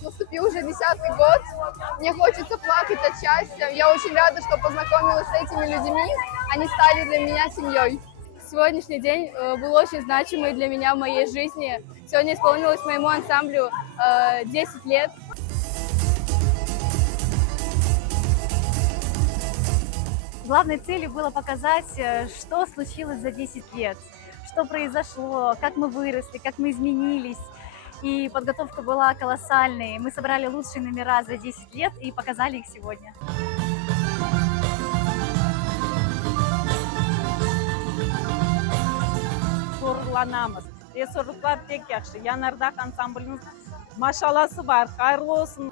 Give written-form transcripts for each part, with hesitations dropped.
Наступил уже 10-й год. Мне хочется плакать от счастья. Я очень рада, что познакомилась с этими людьми. Они стали для меня семьей. Сегодняшний день был очень значимый для меня в моей жизни. Сегодня исполнилось моему ансамблю 10 лет. Главной целью было показать, что случилось за 10 лет, что произошло, как мы выросли, как мы изменились. И подготовка была колоссальной. Мы собрали лучшие номера за 10 лет и показали их сегодня. Gururlanamiz. Resursluklar tek yaxshi. Yanardaq ansamblimiz mashalasi var. Xayrli olsun.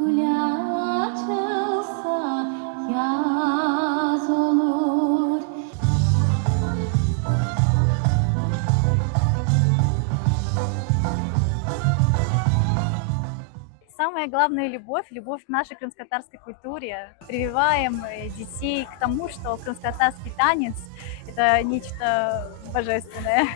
Самая главная любовь к нашей крымско-татарской культуре. Прививаем детей к тому, что крымско-татарский танец – это нечто божественное.